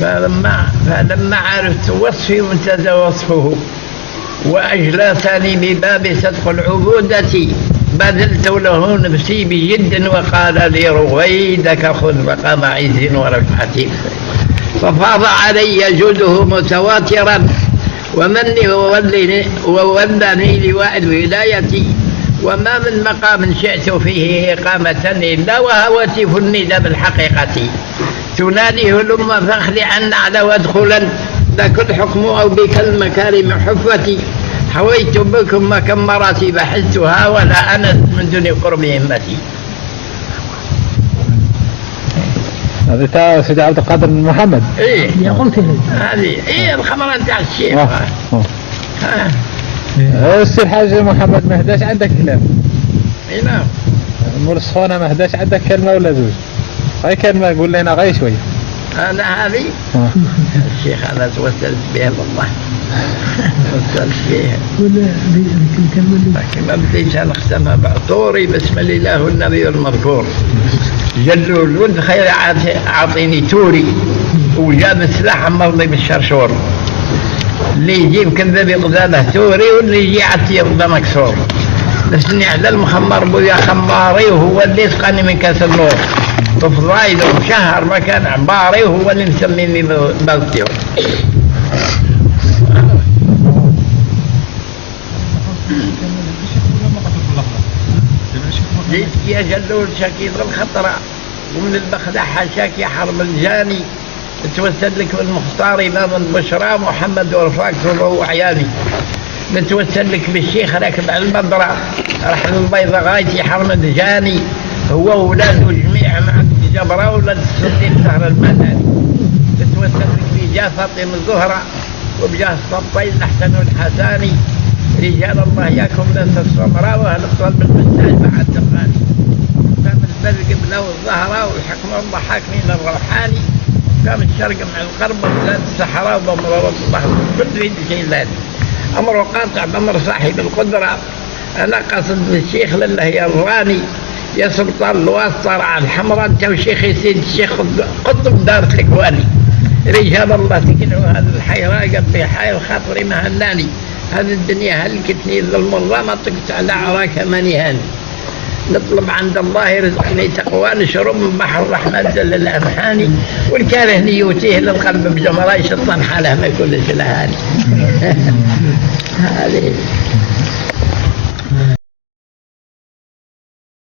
فلما عرفت وصفي وانتهى وصفه وأجلسني بباب صدق العبودة بذلت له نفسي بجد وقال لي رويدك خذ مقام عز ورفعة. ففاض علي جوده متواترا ومني وولني لواء الولاية وما من مقام شئت فيه إقامة إلا وهوتف الندى بالحقيقة تنادي هلم فاخلعن على وادخلا ذاك الحكم أو بك المكارم حفتي حويت بكم كم مراتب حستها ولا أنا من دون قرب همتي. هذا تا سيدي عبد القادر بن محمد. إيه يا قلت هذه إيه الخمرة تاع الشيخ. السي الحاج محمد ما هداش عندك كلام. اي نعم. مول الصفانة ما هداش عندك كلمة ولا زوج؟ غير كلمة قول لنا غير شوية. أنا هذه الشيخ أنا توسلت بها والله. توسلت بها. لكن ما بديت نختمها بعطوري بسم الله النبي المذكور. جلوا الولد خير عاطيني توري وجاب السلاح عمرني بالشرشور. اللي يجيب كذب يقدامه توري واللي يجي عتي يقدام مكسور. نسني على المخمر بويا خماري وهو اللي يسقني من كاس النور. بفضايد وشهر مكان عباري وهو اللي مسميني بلطيو. جيت يا جلول شكيد الخطرة ومن البخدة حاشاك يا حرب الجاني نتوسل لك بالمختار إمام البشرى محمد ورفاق وهو عياني. نتوسل لك بالشيخ راكب على المبرة رحل البيضة غايتي حرمد جاني هو أولاده جميع مع الجبرة ولاد السلطين سهر المدني. نتوسل لك بجاه فاطمة الزهرة وبجاه السلطين الحسن والحساني رجال الله ياكم ناس السمراء وأهل الطلب المساج بعد دقاني. قام البلق بلو الزهرة والحكم الله حاكمين الروحاني قام الشرق مع الغرب وبلاد الصحراء وبمرارات البحر كل في شيء ذاتي أمر قاطع بأمر صاحب القدرة. أنا قصد الشيخ لله يراني يا سلطان الواسطة على الحمراء أنت وشيخي سيد الشيخ قطب دار الإخواني رجال الله تكنوا هذا الحيرة قبل حي وخاطري مهناني هذه الدنيا هلكتني ظلم الله ما طقت على عراك ماني هاني. نطلب عند الله يرزقني تقوى نشرب من بحر الرحمة جل الأمحاني والكاره نيوتيه للقلب بجمراء شطان حاله ما يكونش لهاني. هذه